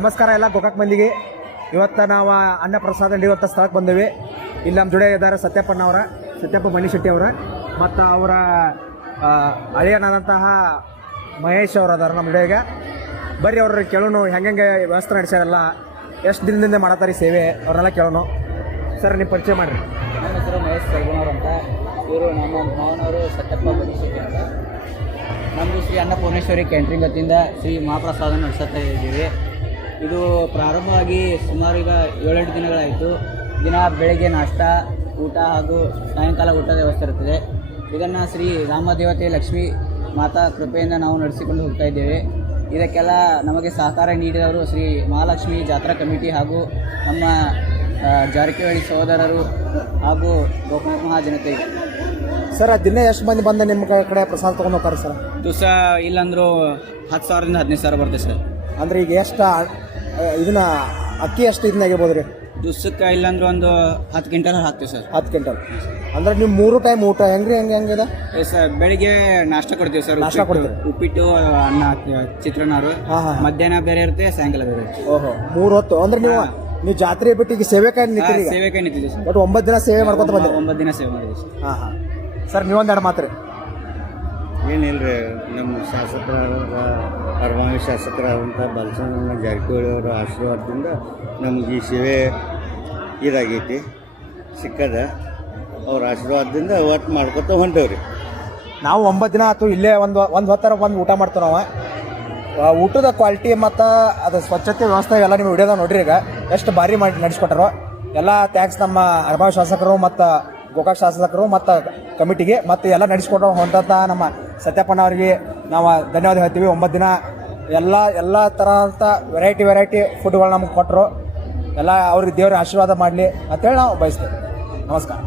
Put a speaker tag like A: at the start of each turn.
A: ನಮಸ್ಕಾರ ಎಲ್ಲ ಗೋಕಾಕ್ ಮಂದಿಗೆ. ಇವತ್ತು ನಾವು ಅನ್ನ ಪ್ರಸಾದ ನಡೆಯುವಂಥ ಸ್ಥಳಕ್ಕೆ ಬಂದೀವಿ. ಇಲ್ಲಿ ನಮ್ಮ ಜೊತೆ ಇದ್ದಾರೆ ಸತ್ಯಪ್ಪಣ್ಣ ಅವರ, ಸತ್ಯಪ್ಪ ಮಣಿಶೆಟ್ಟಿ ಅವರ, ಮತ್ತು ಅವರ ಹಳೆಯನಾದಂತಹ ಮಹೇಶ್ ಅವರು ಅದಾರ ನಮ್ಮ ಜೊತೆಗೆ ಬರ್ರಿ ಅವ್ರ ಕೇಳೋಣ ಹೆಂಗೆ ವ್ಯವಸ್ಥೆ ನಡೆಸ್ಯಾರಲ್ಲ, ಎಷ್ಟು ದಿನದಿಂದ ಮಾಡತ್ತಾರೆ ಸೇವೆ, ಅವ್ರನ್ನೆಲ್ಲ ಕೇಳೋಣ ಸರ್ ನೀವು ಪರಿಚಯ ಮಾಡಿರಿ.
B: ಹೆಸರು ಮಹೇಶ್ ಅಂತ. ಇವರು ನಮ್ಮ ಮಾವನವರು ಸತ್ಯಪ್ಪ ಮಣಿಶೆಟ್ಟಿ ಅಂತ. ನಮ್ಮದು ಶ್ರೀ ಅನ್ನಪೂರ್ಣೇಶ್ವರಿ ಕ್ಯಾಂಟ್ರಿಂಗ್ ವತಿಯಿಂದ ಶ್ರೀ ಮಹಾಪ್ರಸಾದ ನಡೆಸುತ್ತಾ ಇದ್ದೀವಿ. ಇದು ಪ್ರಾರಂಭವಾಗಿ ಸುಮಾರು ಈಗ ಏಳೆಂಟು ದಿನಗಳಾಯಿತು. ದಿನ ಬೆಳಗ್ಗೆ ನಾಷ್ಟ ಊಟ ಹಾಗೂ ಸಾಯಂಕಾಲ ಊಟದ ವ್ಯವಸ್ಥೆ ಇರುತ್ತದೆ. ಇದನ್ನು ಶ್ರೀ ರಾಮದೇವತೆ ಲಕ್ಷ್ಮೀ ಮಾತಾ ಕೃಪೆಯಿಂದ ನಾವು ನಡೆಸಿಕೊಂಡು ಹೋಗ್ತಾ ಇದ್ದೇವೆ. ಇದಕ್ಕೆಲ್ಲ ನಮಗೆ ಸಹಕಾರ ನೀಡಿದವರು ಶ್ರೀ ಮಹಾಲಕ್ಷ್ಮಿ ಜಾತ್ರಾ ಕಮಿಟಿ ಹಾಗೂ ನಮ್ಮ ಜಾರಕಿಹೊಳಿ ಸಹೋದರರು ಹಾಗೂ ಗೋಕಾಕ್ ಮಹಾಜನತೆ.
A: ಸರ್ ದಿನ ಎಷ್ಟು ಮಂದಿ ಬಂದ ನಿಮ್ಮ ಕಡೆ ಪ್ರಸಾದ ತೊಗೊಂಡು ಹೋಗ್ತಾರೆ ಸರ್?
B: ದಿವಸ ಇಲ್ಲಾಂದ್ರೂ ಹತ್ತು ಸಾವಿರದಿಂದ ಹದಿನೈದು ಸಾವಿರ ಬರ್ತದೆ ಸರ್.
A: ಅಂದ್ರೆ ಈಗ ಎಷ್ಟು ಇದನ್ನ ಅಕ್ಕಿ ಎಷ್ಟು ಇದನ್ನ ಆಗಿರ್ಬೋದು ರೀ
B: ದಿವ್ಸಕ್ಕೆ ಇಲ್ಲಾಂದ್ರೆ ಒಂದು ಹತ್ತು ಕ್ವಿಂಟಲ್ ಹಾಕ್ತೀವಿ ಸರ್.
A: ಹತ್ತು ಕ್ವಿಂಟಲ್ ಅಂದ್ರೆ ನೀವು ಮೂರು ಟೈಮ್ ಊಟ ಹೆಂಗ್ರಿ ಹೆಂಗೆ ಹೆಂಗಿದೆ
B: ಸರ್ ಬೆಳಿಗ್ಗೆ ನಾಷ್ಟ ಕೊಡ್ತೀವಿ ಸರ್
A: ನಾಷ್ಟ ಕೊಡ್ತೀವಿ
B: ಉಪ್ಪಿಟ್ಟು ಅನ್ನ
A: ಚಿತ್ರನಾರು
B: ಮಧ್ಯಾಹ್ನ ಬೇರೆ ಇರುತ್ತೆ ಸಾಯಂಕಾಲ ಬೇರೆ ಇರುತ್ತೆ.
A: ಓಹೋ ಮೂರು ಹೊತ್ತು. ಅಂದ್ರೆ ನೀವು ನೀವು ಜಾತ್ರೆ ಬಿಟ್ಟು ಈಗ ಸೇವೆಕಾಯಿ ನಿಂತೀರಿ
B: ಸೇವೆಕಾಯಿ ನಿಂತಿದ್ದೀವಿ ಸರ್.
A: ಬಟ್ ಒಂಬತ್ತು ದಿನ ಸೇವೆ ಮಾಡ್ಕೊತ ಬಂದೆ
B: ಒಂಬತ್ತು ದಿನ ಸೇವೆ ಮಾಡಿದ್ದೀವಿ ಸರ್.
A: ಹಾಂ ಹಾಂ. ಸರ್ ನೀವೊಂದೆರಡು ಮಾತು ರೀ
C: ನಮ್ಮ ಶಾಸಕರಾದ ಪರಮಾವಿ ಶಾಸಕರಾದಂಥ ಬಾಲಚಂದ್ರನ ಜಾರಕಿಹೊಳಿ ಅವರ ಆಶೀರ್ವಾದದಿಂದ ನಮ್ಗೆ ಈ ಸೇವೆ ಇದಾಗೈತಿ, ಸಿಕ್ಕದ. ಅವ್ರ ಆಶೀರ್ವಾದದಿಂದ ಅವತ್ತು ಮಾಡ್ಕೊತ ಹೊಂಟೇವ್ರಿ.
A: ನಾವು ಒಂಬತ್ತು ದಿನ ಆಯ್ತು ಇಲ್ಲೇ ಒಂದು ಒಂದು ಹೊತ್ತರ ಬಂದು ಊಟ ಮಾಡ್ತೀವಿ ನಾವು. ಊಟದ ಕ್ವಾಲಿಟಿ ಮತ್ತು ಅದು ಸ್ವಚ್ಛತೆ ವ್ಯವಸ್ಥೆ ಎಲ್ಲ ನೀವು ವಿಡಿಯೋದಾಗ ನೋಡ್ರಿ ಈಗ. ಎಷ್ಟು ಭಾರಿ ಮಾಡಿ ನಡೆಸ್ಕೊಟ್ರು. ಎಲ್ಲ ಥ್ಯಾಂಕ್ಸ್ ನಮ್ಮ ಅರಬಾವ್ ಶಾಸಕರು ಮತ್ತು ಗೋಕಾಕ್ ಶಾಸಕರು ಮತ್ತು ಕಮಿಟಿಗೆ ಮತ್ತು ಎಲ್ಲ ನಡೆಸ್ಕೊಟ್ಟು ಹೊಂಟಂಥ ನಮ್ಮ ಸತ್ಯಪ್ಪಣ್ಣ ಅವರಿಗೆ ನಾವು ಧನ್ಯವಾದ ಹೇಳ್ತೀವಿ. ಒಂಬತ್ತು ದಿನ ಎಲ್ಲ ಎಲ್ಲ ಥರದಂಥ ವೆರೈಟಿ ವೆರೈಟಿ ಫುಡ್ಗಳು ನಮ್ಗೆ ಕೊಟ್ಟರು ಎಲ್ಲ ಅವ್ರಿಗೆ ದೇವ್ರ ಆಶೀರ್ವಾದ ಮಾಡಲಿ ಅಂತೇಳಿ ನಾವು ಬಯಸ್ತೇವೆ. ನಮಸ್ಕಾರ.